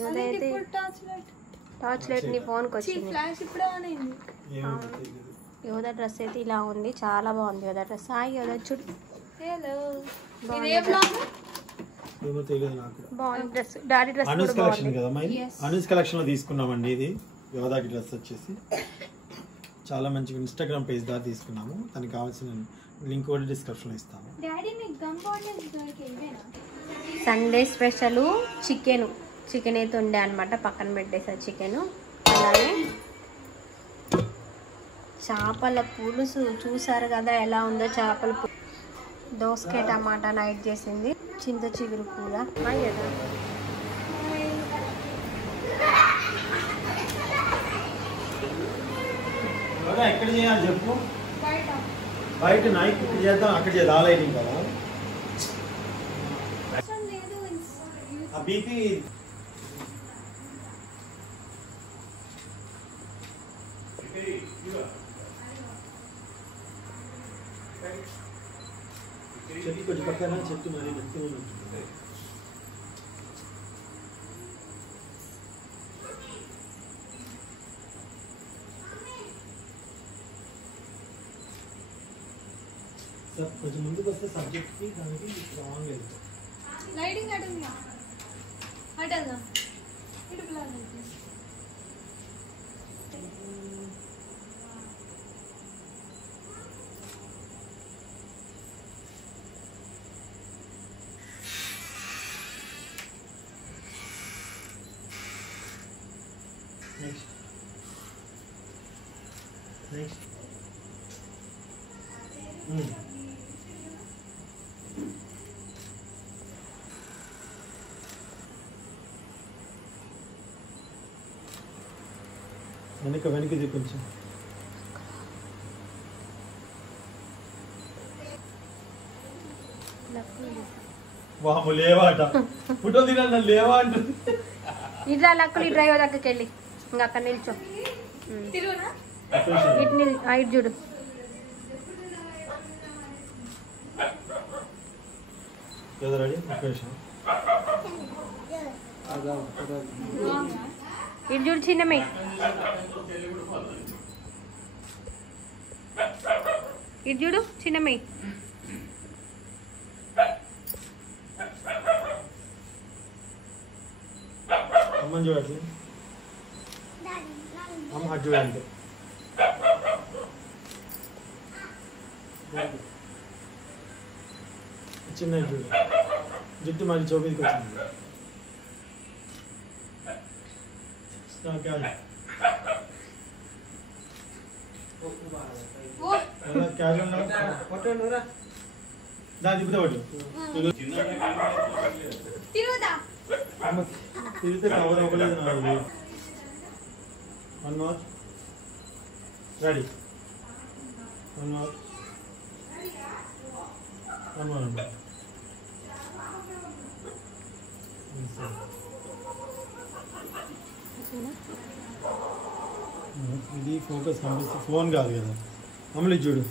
యోదైతే torch light నీ ఫోన్కి వచ్చింది. యోదా డ్రెస్ అయితే ఇలా ఉంది, చాలా బాగుంది యోదా డ్రెస్. హాయ్ యోదా చూడు, బాగుంది dress. Daddy dress Anu's collection కదా మరి, అనూస్ కలెక్షన్ లో తీసుకున్నామండి. ఇది యోదాకి డ్రెస్ వచ్చేసి చాలా మంచిగా ఇన్స్టాగ్రామ్ పేజ్ ద్వారా తీసుకున్నాము. దానికి కావాల్సిన లింక్ కూడా డిస్క్రిప్షన్ లో ఇస్తాము. సండే స్పెషల్ చికెన్ అయితే ఉండే అనమాట, పక్కన పెట్టేసారు చికెన్. అలాగే చేపల పులుసు చూసారు కదా ఎలా ఉందో. చేపల పులుసు, దోసకాయ టమాటా నైట్ చేసింది, చింత చిగురు కూర. కదా ఎక్కడ చేయాలి చెప్పు, బయట నైట్ ఇక్కడ చేద్దాం, అక్కడ చేద్దాం. లైటింగ్ కదా ఆ బీపీ. చెట్టు కొంచెం పక్కన, చెట్టు మరి మంచిగా ఉంటుంది. సార్ కొంచెం ముందుకు వస్తే సబ్జెక్ట్కి దానికి రాంగ్ వెళ్తాం. లైటింగ్ అటుందా అటదా ఇటు ప్లాన్ నెక్స్ట్ వెనకది కొంచెం. వాము లేవాట ఫోటో దిగాలి లేవా అంటుంది. ఇట్లా లక్కులు డ్రైవర్ దగ్గరికి వెళ్ళి ఇంకా అక్కడ నిల్చో, ఇటు చూడు. ఇటు చూడు చిన్నమే, ఇటు చూడు చిన్నమే. అమ్మని చూడండి, అమ్మ అటు చూడండి. చిన్న చూడు, జుట్టు మళ్ళీ చోపీకి వచ్చింది. తిరిగితే కవర్ అవ్వలేదు నాది. 1 more రెడీ, 1 more, 1 more అండి. ఇది ఫోకస్ కనిపిస్తుంది, ఫోన్ కాదు కదా. అమలు చూడు,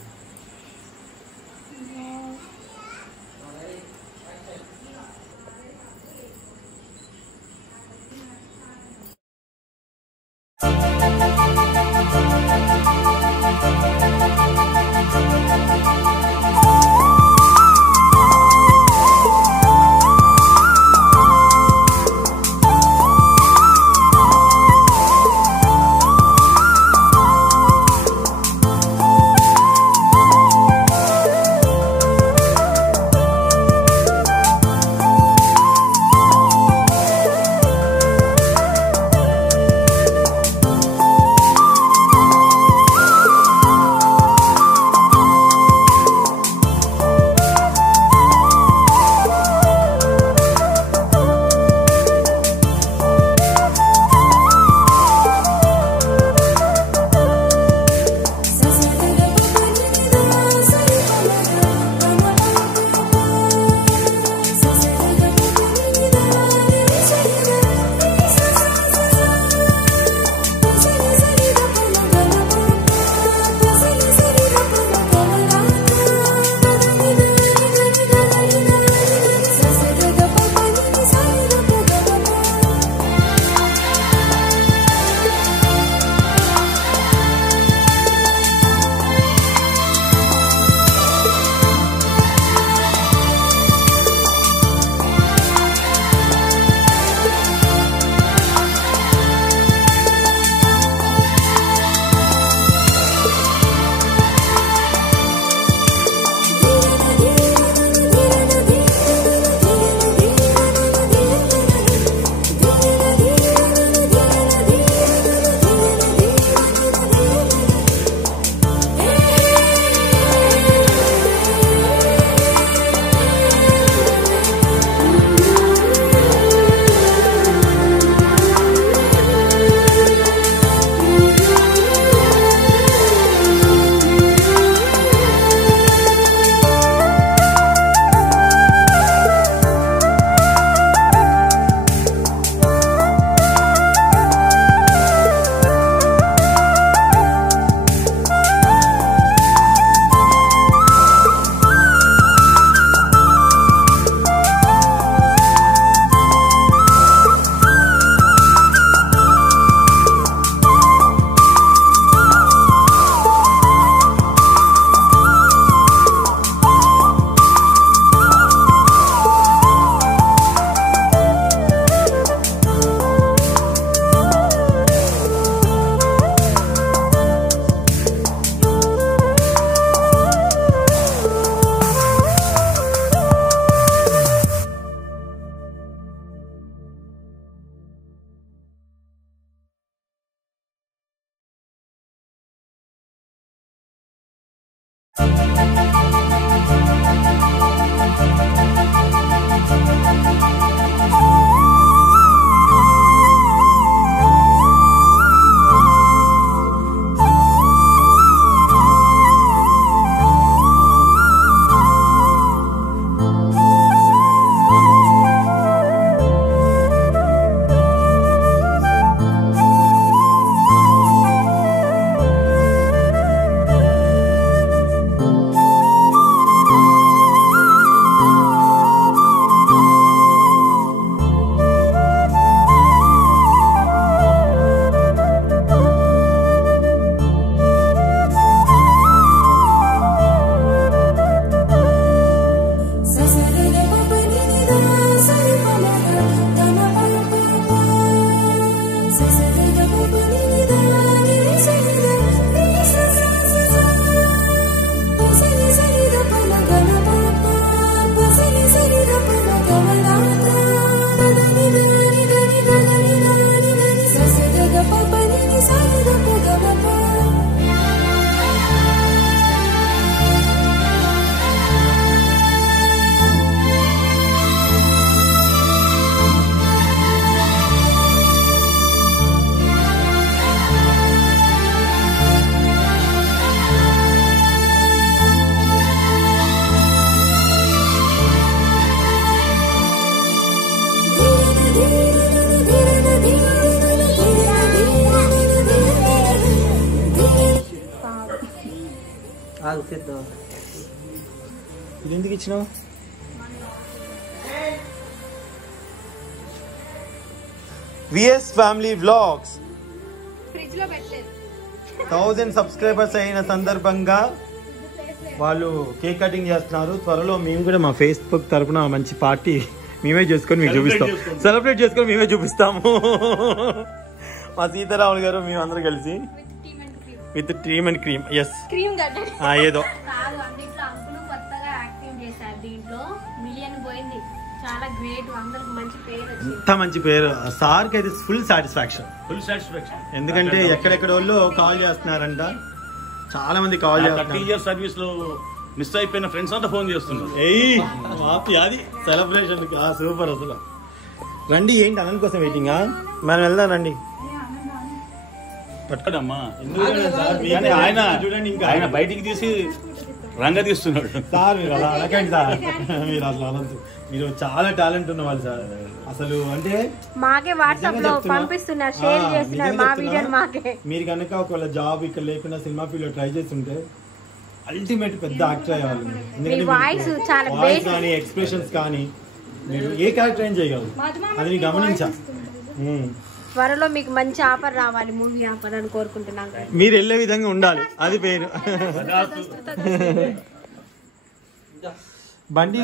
ఇది ఎందుకు ఇచ్చినావు? విఎస్ ఫ్యామిలీ వ్లాగ్స్ ఫ్రిడ్జ్ లో పెట్టలేదు. 1000 సబ్స్క్రైబర్స్ అయిన సందర్భంగా వాళ్ళు కేక్ కటింగ్ చేస్తున్నారు. త్వరలో మేము కూడా మా ఫేస్బుక్ తరపున మంచి పార్టీ మేమే చేసుకొని మీకు చూపిస్తాం. సెలబ్రేట్ చేసుకొని మేమే చూపిస్తాము. మా సీతారాములు గారు మేమందరం కలిసి with team and cream. Yes cream ఏదో కాదు అన్నిట్లో అంకులు కొత్తగా యాక్టింగ్ చేశారు. దీంట్లో మిలియన్ పోయింది. చాలా గ్రేట్. అందరికి మంచి పేరు వచ్చింది. అంత మంచి పేరు. సార్కి అయితే ఫుల్ సాటిస్ఫాక్షన్. ఎందుకంటే ఎక్కడెక్కడ వాళ్ళు కాల్ చేస్తున్నారంట. చాలా మంది కాల్ చేస్తున్నారు. సర్వీస్ లో మిస్ అయిపోయిన ఫ్రెండ్స్ అంతా ఫోన్ చేస్తున్నారు. అది సెలబ్రేషన్ సూపర్ అసలు. రండి. ఏంటి అనంత్ కోసం వెయిటింగా? మనం వెళ్దాం రండి. పట్టుకోడమ్మా. చూడండి ఇంకా ఆయన బయటికి తీసి రంగ తీస్తున్నాడు. సార్ మీరు అలా అనకండి సార్. మీరు అసలు అనంత్ మీరు చాలా టాలెంట్ ఉన్న వాళ్ళు సార్. అసలు అంటే మాకే వాట్సాప్ లో పంపిస్తున్నారు, షేర్ చేస్తున్నారు మా వీడియోని మాకే. మీరు కనుక ఒకవేళ జాబ్ ఇక్కడ లేకుండా సినిమా ఫీల్డ్ లో ట్రై చేస్తుంటే అల్టిమేట్ పెద్ద యాక్టర్ అయ్యేవాళ్ళు. ఎందుకంటే వాయిస్ చాలా వాయిస్ కానీ ఎక్స్ప్రెషన్స్ కానీ మీరు ఏ క్యారెక్టర్ ఏం చేయగలరు. అది నేను గమనించా. త్వరలో మీకు మంచి ఆఫర్ రావాలి, మూవీ ఆఫర్ అని కోరుకుంటున్నాం. మీరు వెళ్ళే విధంగా ఉండాలి. అది పేరు బండి.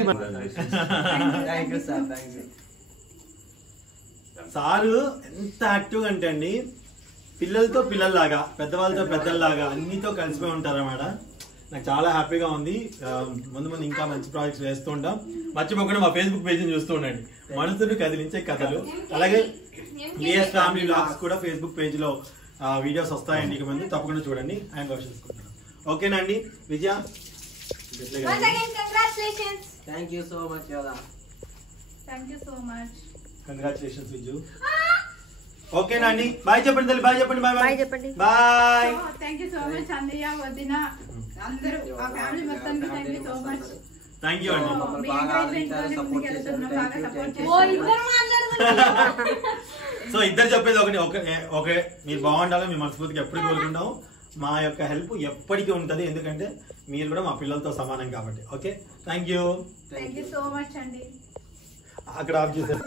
సారు ఎంత యాక్టివ్ అంటే అండి, పిల్లలతో పిల్లల్లాగా, పెద్దవాళ్ళతో పెద్దల్లాగా అన్నితో కలిసిపోయి ఉంటారన్నమాట. నాకు చాలా హ్యాపీగా ఉంది. ముందు ముందు ఇంకా మంచి ప్రాజెక్ట్స్ వేస్తూ ఉంటాం. మర్చిపోకుండా మా ఫేస్బుక్ పేజ్ని చూస్తూ ఉండండి. మనసును కదిలించే కథలు. అలాగే విఎస్ ఫ్యామిలీ వ్లాగ్స్ కూడా ఫేస్బుక్ పేజ్ లో వీడియోస్ వస్తాయండి. ఇక ముందు తప్పకుండా చూడండి. హ్యాండ్ వాష్ చేసుకుంటాను. ఓకేనా అండి Vijaya? Thank you so much, Yoda. Thank you so much. Congratulations Viju. ఓకేనా అండి? బాయ్ చెప్పండి తల్లి. బాయ్ చెప్పండి. బాయ్ బాయ్ చెప్పండి. Bye. Thank you so much అన్నయ్య, వదిన, అందరూ ఆ ఫ్యామిలీ మొత్తానికి thank you so much. Thank you అండి. సో ఇద్దరు చెప్పేది ఒకటే, మీరు బాగుండాలి. మీ మనస్ఫూర్తిగా ఎప్పుడు కోరుకుంటాం. మా యొక్క హెల్ప్ ఎప్పటికీ ఉంటుంది. ఎందుకంటే మీరు కూడా మా పిల్లలతో సమానం కాబట్టి. Okay, thank you. Thank you so much అండి. అక్కడ ఆఫ్ చేశారు.